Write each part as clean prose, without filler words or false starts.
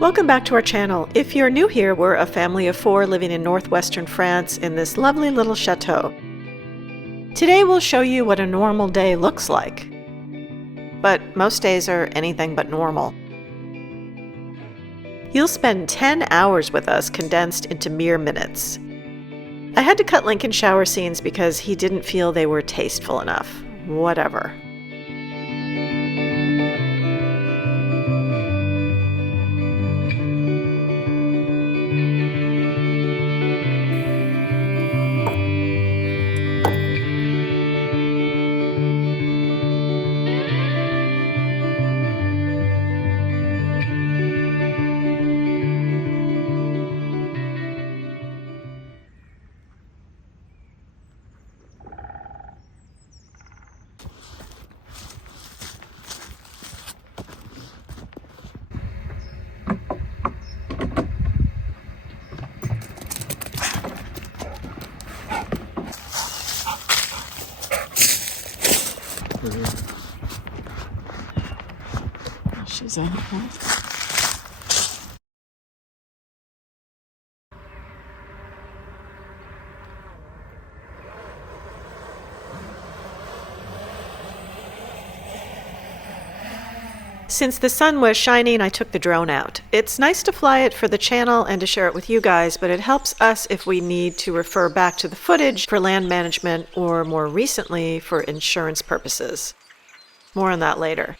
Welcome back to our channel. If you're new here, we're a family of 4 living in northwestern France in this lovely little chateau. Today we'll show you what a normal day looks like. But most days are anything but normal. You'll spend 10 hours with us condensed into mere minutes. I had to cut Lincoln's shower scenes because he didn't feel they were tasteful enough. Whatever. She's in. Since the sun was shining, I took the drone out. It's nice to fly it for the channel and to share it with you guys, but it helps us if we need to refer back to the footage for land management or more recently for insurance purposes. More on that later.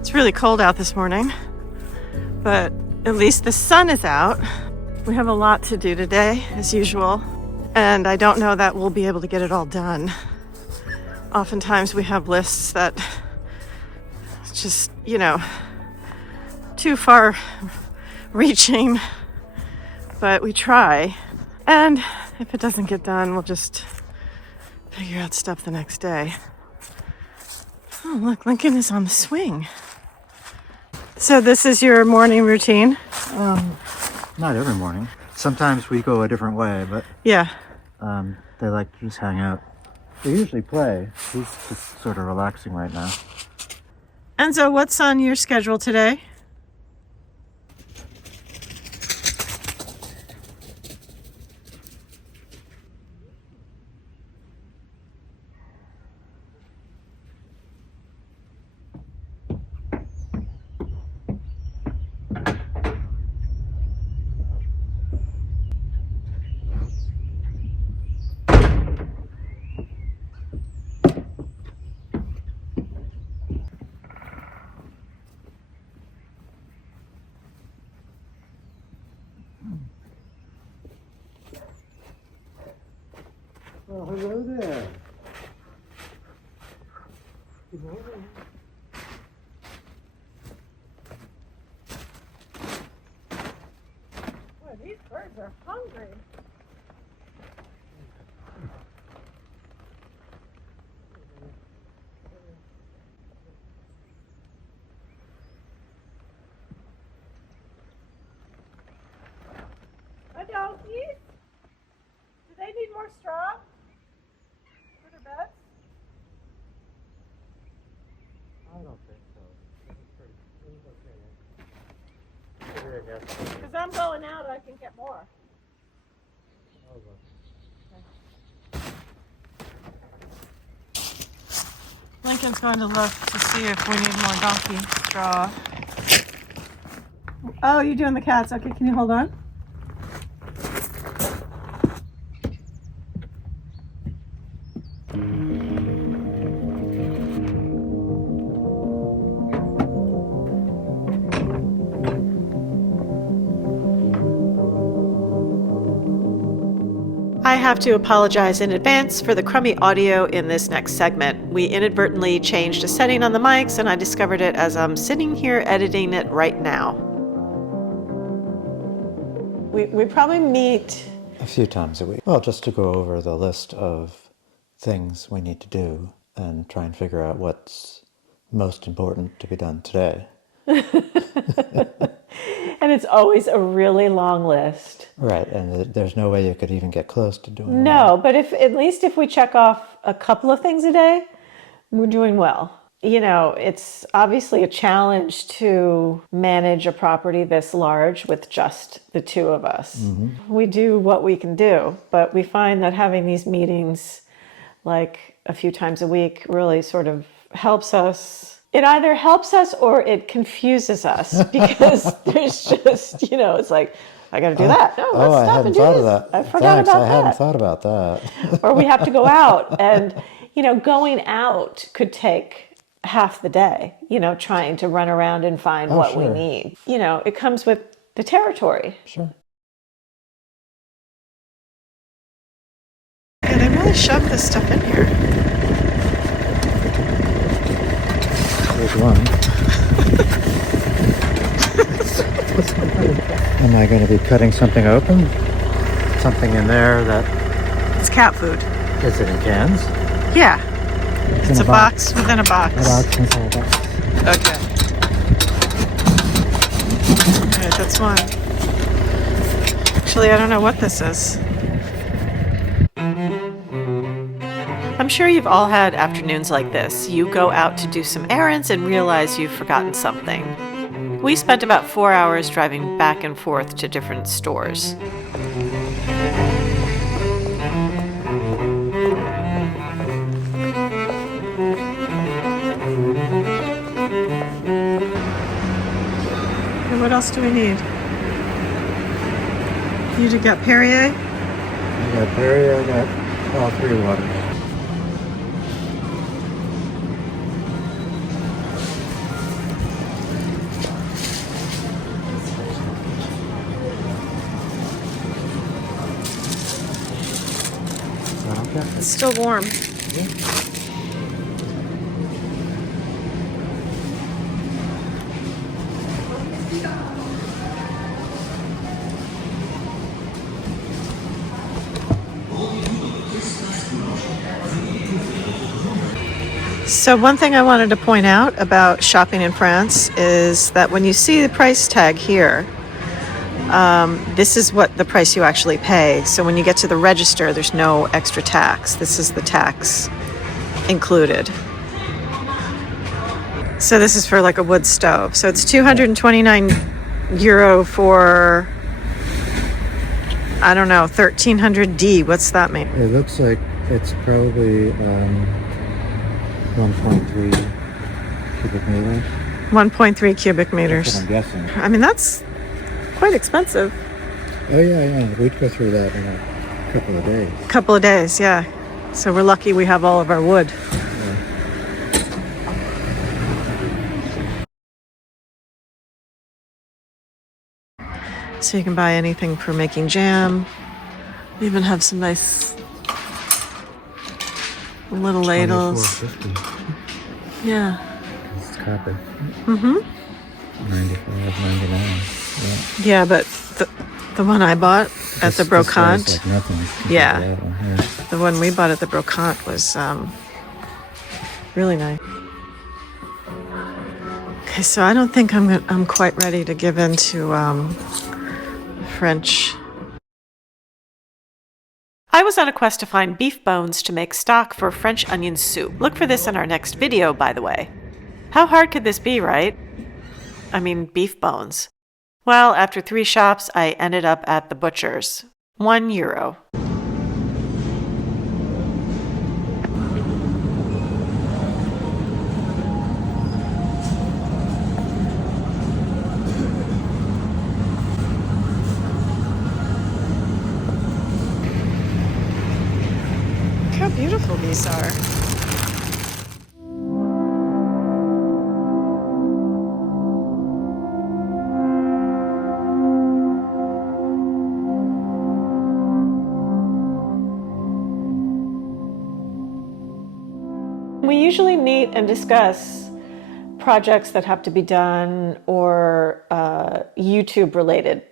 It's really cold out this morning, but at least the sun is out. We have a lot to do today, as usual, and I don't know that we'll be able to get it all done. Oftentimes we have lists that just, too far reaching, but we try. And if it doesn't get done, we'll just figure out stuff the next day. Oh, look, Lincoln is on the swing. So this is your morning routine? Not every morning. Sometimes we go a different way, but yeah, they like to just hang out. They usually play. He's just sort of relaxing right now. Enzo, what's on your schedule today? Oh, hello there. Good morning. Boy, these birds are hungry. Adulties? Do they need more straw for their beds? I don't think so. It's okay. Because I'm going out, I can get more. Over. Lincoln's going to look to see if we need more donkey straw. Oh, you're doing the cats. Okay, can you hold on? I have to apologize in advance for the crummy audio in this next segment. We inadvertently changed a setting on the mics, and I discovered it as I'm sitting here editing it right now. We probably meet A few times a week. Well, just to go over the list of things we need to do and try and figure out what's most important to be done today. And it's always a really long list. Right, and there's no way you could even get close to doing that. No, but at least if we check off a couple of things a day, we're doing well. You know, it's obviously a challenge to manage a property this large with just the two of us. Mm-hmm. We do what we can do, but we find that having these meetings like a few times a week really sort of helps us. It either helps us or it confuses us because there's just, you know, it's like, I got to do that. No, let's I stop hadn't and do thought this. of that. I forgot Thanks, about I that. hadn't thought about that. Or we have to go out and, you know, going out could take half the day, you know, trying to run around and find what we need. You know, it comes with the territory. Sure. Yeah, they really shoved this stuff in here. There's one. Am I going to be cutting something open? Something in there that... It's cat food. Is it in cans? Yeah. It's a box within a box. A box inside a box. Okay. All right, that's one. Actually, I don't know what this is. I'm sure you've all had afternoons like this. You go out to do some errands and realize you've forgotten something. We spent about 4 hours driving back and forth to different stores. And what else do we need? You got Perrier? I got Perrier, I got all three waters. It's still warm. So one thing I wanted to point out about shopping in France is that when you see the price tag here, this is what the price you actually pay. So when you get to the register, there's no extra tax. This is the tax included. So this is for like a wood stove. So it's 229 euro for, I don't know, 1300D. What's that mean? It looks like it's probably 1.3 cubic meters. 1.3 cubic meters. That's what I'm guessing. I mean, that's quite expensive. Oh yeah, we'd go through that in a couple of days. Couple of days, yeah. So we're lucky we have all of our wood. Yeah. So you can buy anything for making jam. We even have some nice little ladles. $24.50. Yeah. It's copper. Mm-hmm. 95.99. Yeah, but the one I bought at the Brocante. Like nothing. Yeah. That one, yeah. The one we bought at the Brocante was really nice. Okay, so I don't think I'm quite ready to give in to French. I was on a quest to find beef bones to make stock for French onion soup. Look for this in our next video, by the way. How hard could this be, right? I mean, beef bones. Well, after 3 shops, I ended up at the butcher's. €1. usually meet and discuss projects that have to be done or YouTube related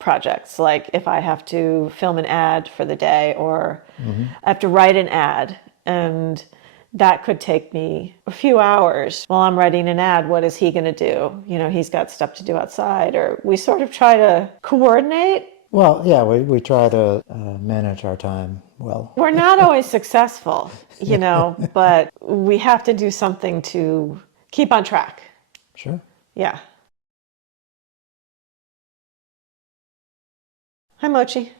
projects, like if I have to film an ad for the day or I have to write an ad, and that could take me a few hours while I'm writing an ad. What is he going to do? You know, he's got stuff to do outside, or we sort of try to coordinate. Well, yeah, we try to manage our time well. We're not always successful, you know, but we have to do something to keep on track. Sure. Yeah. Hi, Mochi.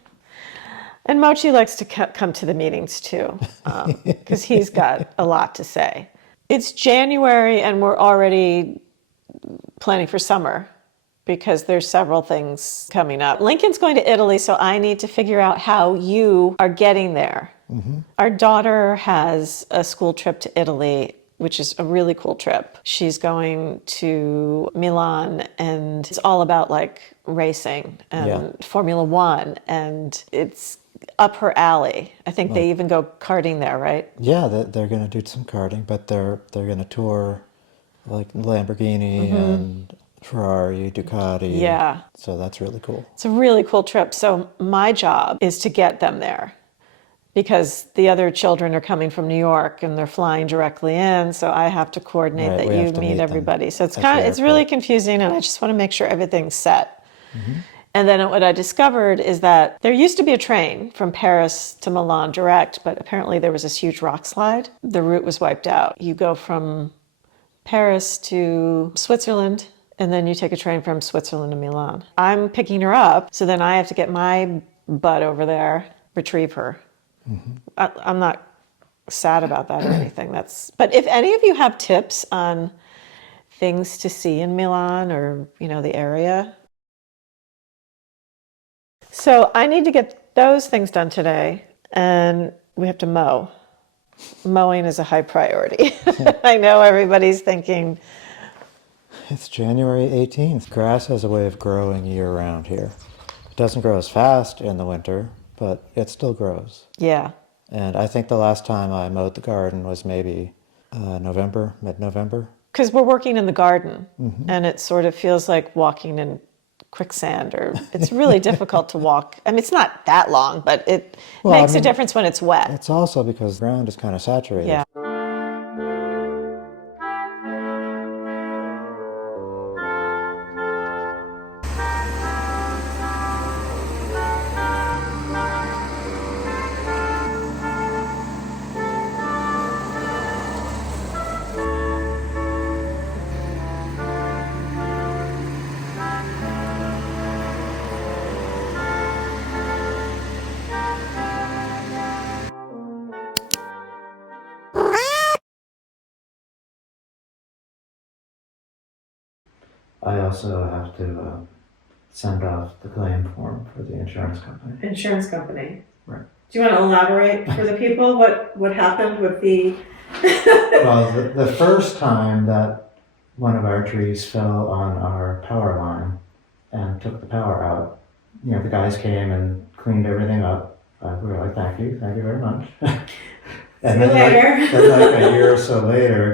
And Mochi likes to come to the meetings too, because he's got a lot to say. It's January and we're already planning for summer because there's several things coming up. Lincoln's going to Italy, so I need to figure out how you are getting there. Our daughter has a school trip to Italy, which is a really cool trip. She's going to Milan, and it's all about like racing and Formula One, and it's up her alley. I think they even go karting there, right? Yeah, they're going to do some karting, but they're going to tour like Lamborghini and Ferrari, Ducati. Yeah. So that's really cool. It's a really cool trip. So my job is to get them there, because the other children are coming from New York and they're flying directly in. So I have to coordinate that you meet everybody. So it's really confusing, and I just want to make sure everything's set. And then what I discovered is that there used to be a train from Paris to Milan direct, but apparently there was this huge rock slide. The route was wiped out. You go from Paris to Switzerland, and then you take a train from Switzerland to Milan. I'm picking her up, so then I have to get my butt over there, retrieve her. I'm not sad about that or anything. But if any of you have tips on things to see in Milan or, you know, the area. So I need to get those things done today, and we have to mow. Mowing is a high priority. I know everybody's thinking. It's January 18th. Grass has a way of growing year round here. It doesn't grow as fast in the winter, but it still grows. Yeah. And I think the last time I mowed the garden was maybe November, mid-November. Because we're working in the garden, and it sort of feels like walking in quicksand, or it's really difficult to walk. I mean, it's not that long, but it makes a difference when it's wet. It's also because the ground is kind of saturated. Yeah. I also have to send off the claim form for the insurance company. Insurance company. Right. Do you want to elaborate for the people what happened with the? Well, the first time that one of our trees fell on our power line and took the power out, you know, the guys came and cleaned everything up. We were like, thank you very much. And then like a year or so later,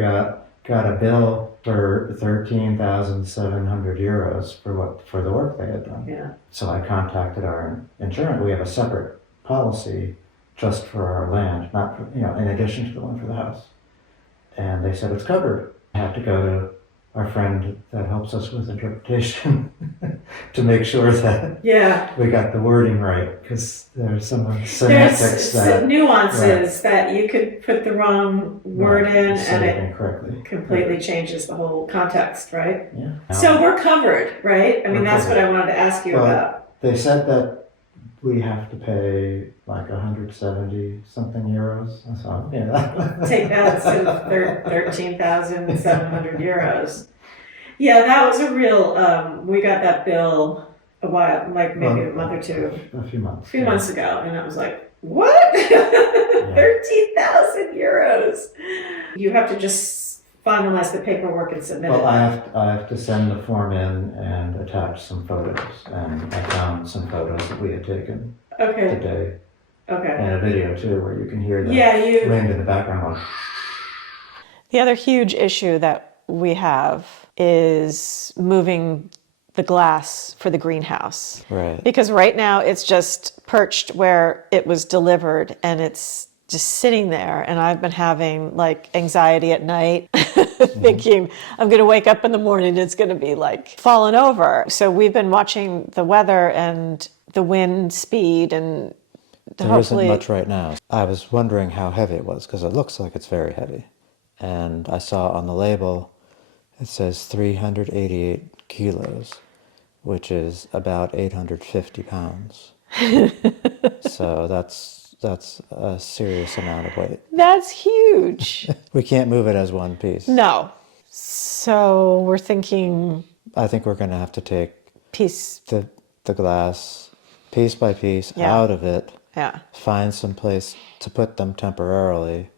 got a bill for 13,700 euros for the work they had done. Yeah. So I contacted our insurance. We have a separate policy just for our land, not for, you know, in addition to the one for the house. And they said it's covered. I had to go to our friend that helps us with interpretation to make sure that we got the wording right, because there's some semantics some nuances that you could put the wrong word in and it incorrectly. Completely changes the whole context, right? Yeah. So we're covered, right? I mean, that's what I wanted to ask you about. They said that we have to pay like 170 something euros. So, yeah. Take that instead of 13,700 euros. Yeah, that was a real, we got that bill a while, like maybe a month or two. A few months. A few months ago. And I was like, what? 13,000 euros. You have to just finalize the paperwork and submit it. Well, I have to send the form in and attach some photos. And I found some photos that we had taken today. Okay. And a video too, where you can hear the wind in the background going. The other huge issue that we have is moving the glass for the greenhouse. Right. Because right now it's just perched where it was delivered and it's just sitting there. And I've been having like anxiety at night, thinking I'm going to wake up in the morning and it's going to be like falling over. So we've been watching the weather and the wind speed, and There isn't much right now. I was wondering how heavy it was because it looks like it's very heavy. And I saw on the label, it says 388 kilos, which is about 850 pounds. So that's a serious amount of weight. That's huge. We can't move it as one piece. No. So we're thinking I think we're going to have to take piece. the glass piece by piece Yeah. out of it, Yeah. find some place to put them temporarily,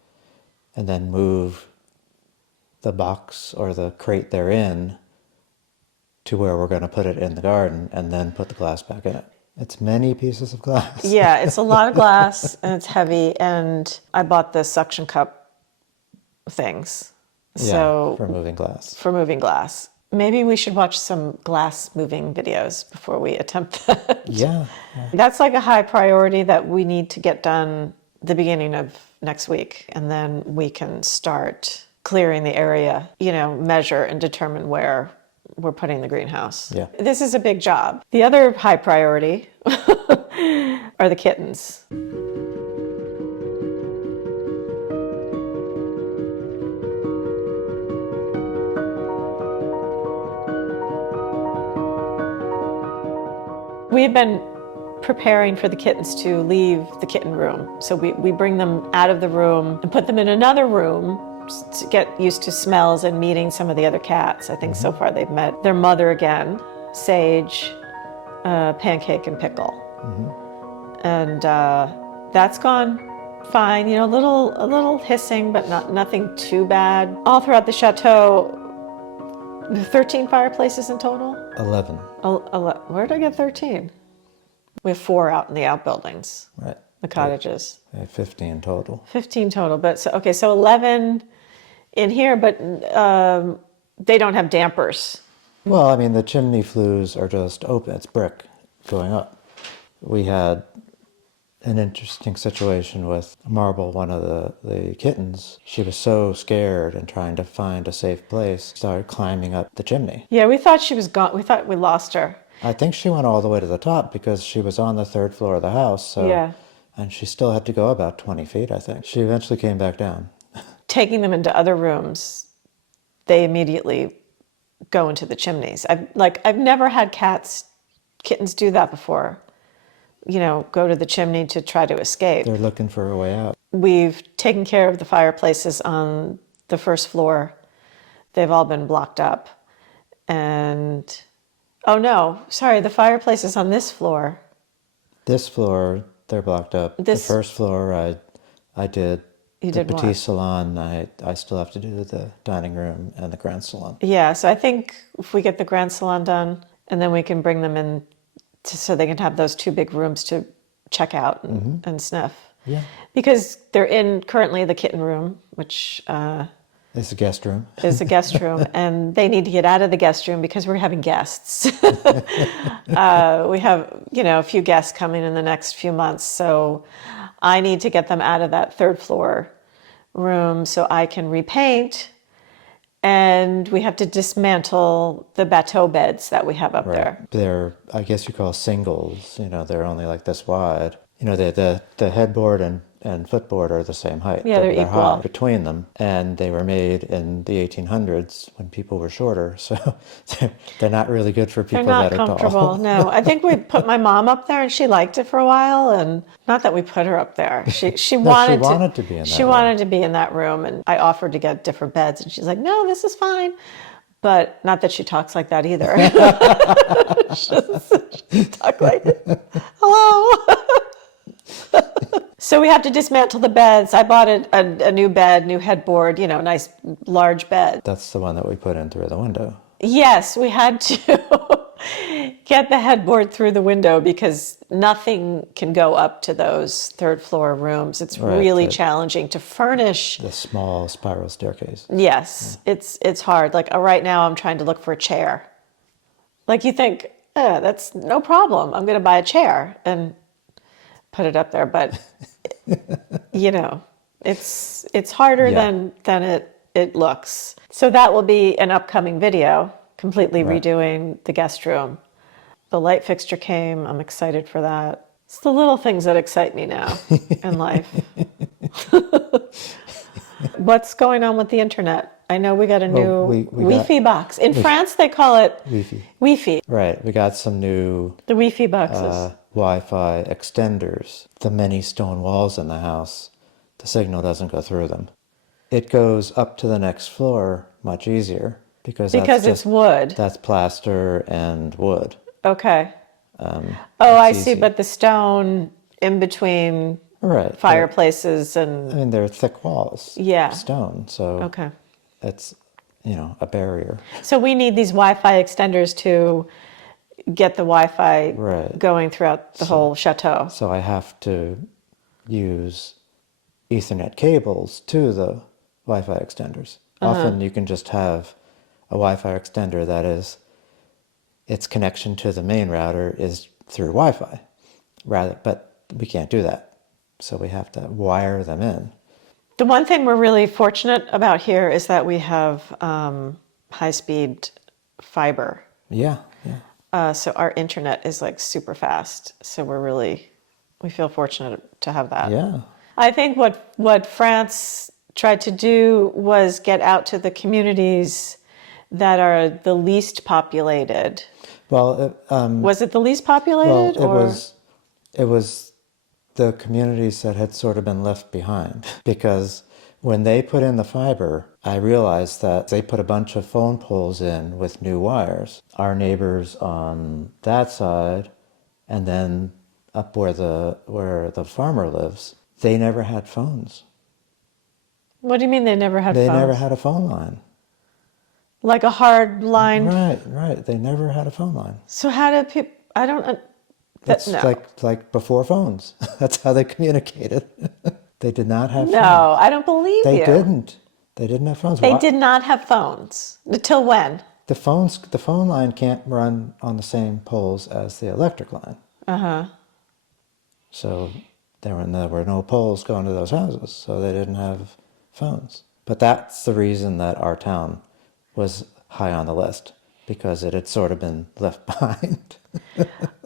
and then move the box or the crate they're in to where we're going to put it in the garden and then put the glass back in it. It's many pieces of glass. Yeah, it's a lot of glass and it's heavy. And I bought the suction cup things. So for moving glass. for moving glass. Maybe we should watch some glass moving videos before we attempt that. Yeah. That's like a high priority that we need to get done the beginning of next week. And then we can start clearing the area, measure and determine where we're putting the greenhouse. Yeah. This is a big job. The other high priority are the kittens. We've been preparing for the kittens to leave the kitten room. So we bring them out of the room and put them in another room to get used to smells and meeting some of the other cats. I think so far they've met their mother again, Sage, Pancake, and Pickle. And that's gone fine. A little hissing, but nothing too bad. All throughout the chateau, 13 fireplaces in total. 11. Where did I get 13? We have 4 out in the outbuildings, Right. the cottages. 15 total. 15 total, but so 11 in here, but they don't have dampers. Well, I mean, the chimney flues are just open. It's brick going up. We had an interesting situation with Marble, one of the kittens. She was so scared and trying to find a safe place, started climbing up the chimney. Yeah, we thought she was gone. We thought we lost her. I think she went all the way to the top because she was on the 3rd floor of the house. So, Yeah. And she still had to go about 20 feet, I think. She eventually came back down. Taking them into other rooms, they immediately go into the chimneys. I've never had kittens do that before. Go to the chimney to try to escape. They're looking for a way out. We've taken care of the fireplaces on the 1st floor. They've all been blocked up. And, oh no, sorry, the fireplaces on this floor. This floor, they're blocked up. The 1st floor, I did You the did what? petit salon. I still have to do the dining room and the grand salon. Yeah, so I think if we get the grand salon done, and then we can bring them in so they can have those 2 big rooms to check out and sniff. Yeah. Because they're in currently the kitten room, which It's a guest room. is a guest room, and they need to get out of the guest room because we're having guests. We have, a few guests coming in the next few months, so I need to get them out of that 3rd floor room so I can repaint. And we have to dismantle the bateau beds that we have up there. They're, I guess you call singles. They're only like this wide. The headboard and footboard are the same height. Yeah, they're equal. high between them, and they were made in the 1800s when people were shorter. So they're not really good for people They're not that are comfortable. tall. No, I think we put my mom up there, and she liked it for a while. And not that we put her up there. She wanted to be in that She room. wanted to be in that room, and I offered to get different beds, and she's like, "No, this is fine." But not that she talks like that either. She talks like, "Hello." So we have to dismantle the beds. I bought a new bed, new headboard, nice large bed. That's the one that we put in through the window. Yes, we had to. get the headboard through the window because nothing can go up to those third floor rooms. It's Right, really challenging to furnish. The small spiral staircase. Yes, it's hard. Like right now, I'm trying to look for a chair. Like you think, that's no problem. I'm going to buy a chair and put it up there. But you know, it's harder Yeah. than it looks. So that will be an upcoming video, completely Right. redoing the guest room. The light fixture came. I'm excited for that. It's the little things that excite me now in life. What's going on with the internet? I know we got a new we Wi-Fi box. In France, they call it Wi-Fi. Wi-Fi. Right. We got some new The Wi-Fi boxes. Wi-Fi extenders. The many stone walls in the house, the signal doesn't go through them. It goes up to the next floor much easier because It's wood. That's plaster and wood. Okay. I see. easy. But the stone in between Right. fireplaces I and mean, they're thick walls. Yeah. Stone. So okay. it's, a barrier. So we need these Wi-Fi extenders to get the Wi-Fi Right. going throughout the whole chateau. So I have to use Ethernet cables to the Wi-Fi extenders. Often you can just have a Wi-Fi extender that is, its connection to the main router is through Wi-Fi, but we can't do that. So we have to wire them in. The one thing we're really fortunate about here is that we have high-speed fiber. Yeah. So our internet is like super fast. So we feel fortunate to have that. Yeah. I think what France tried to do was get out to the communities that are the least populated. Well, Was it the least populated? it was the communities that had sort of been left behind because when they put in the fiber, I realized that they put a bunch of phone poles in with new wires. Our neighbors on that side, and then up where the farmer lives, they never had phones. What do you mean they never had They phones? never had a phone line. Like a hard line? Right. They never had a phone line. So how do people, I don't, It's no. like before phones. That's how they communicated. They did not have phones. No, I don't believe They you. didn't. They didn't have phones. They did not have phones. Until when? The phone line can't run on the same poles as the electric line. So there were no poles going to those houses, so they didn't have phones. But that's the reason that our town was high on the list, because it had sort of been left behind.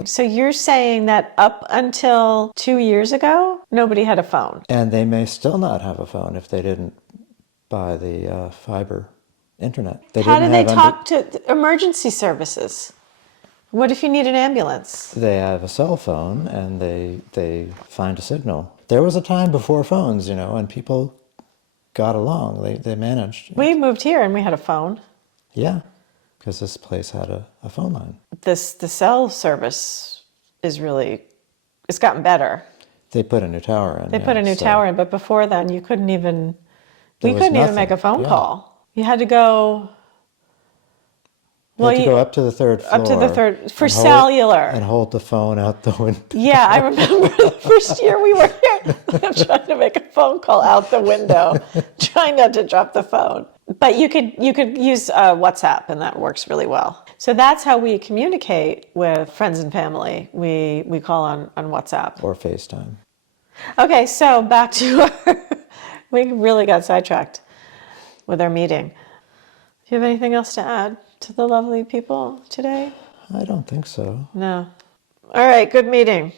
So you're saying that up until 2 years ago, nobody had a phone? And they may still not have a phone if they didn't buy the fiber internet. How do they talk to emergency services? What if you need an ambulance? They have a cell phone and they find a signal. There was a time before phones, and people got along. They managed. We moved here and we had a phone. Yeah, because this place had a phone line. The cell service it's gotten better. They put a new tower in. They put a new tower in, but before then you couldn't even, we couldn't even make a phone call. You had to go, You had to go up to the third floor. up to the third, for and cellular. And hold the phone out the window. Yeah, I remember the first year we were here, I'm trying to make a phone call out the window, trying not to drop the phone. But you could use WhatsApp, and that works really well. So that's how we communicate with friends and family. We call on WhatsApp. Or FaceTime. Okay, so back to we really got sidetracked with our meeting. Do you have anything else to add to the lovely people today? I don't think so. No. All right, good meeting.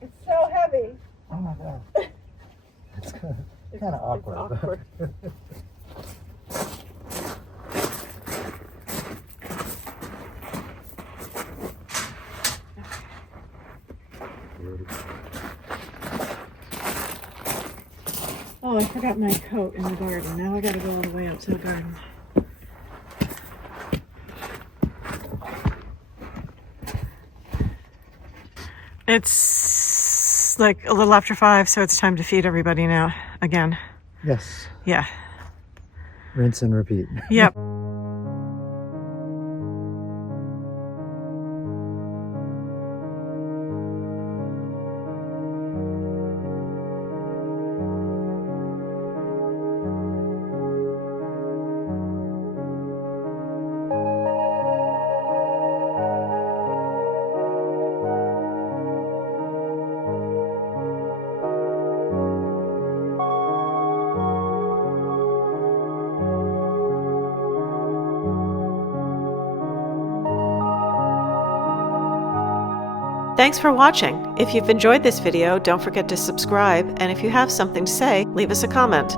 It's so heavy. Oh my God. It's kind of awkward. Oh, I forgot my coat in the garden. Now I gotta go all the way out to the garden. It's like a little after 5, so it's time to feed everybody now again. Yes. Yeah. Rinse and repeat. Yep. Thanks for watching. If you've enjoyed this video, don't forget to subscribe, and if you have something to say, leave us a comment.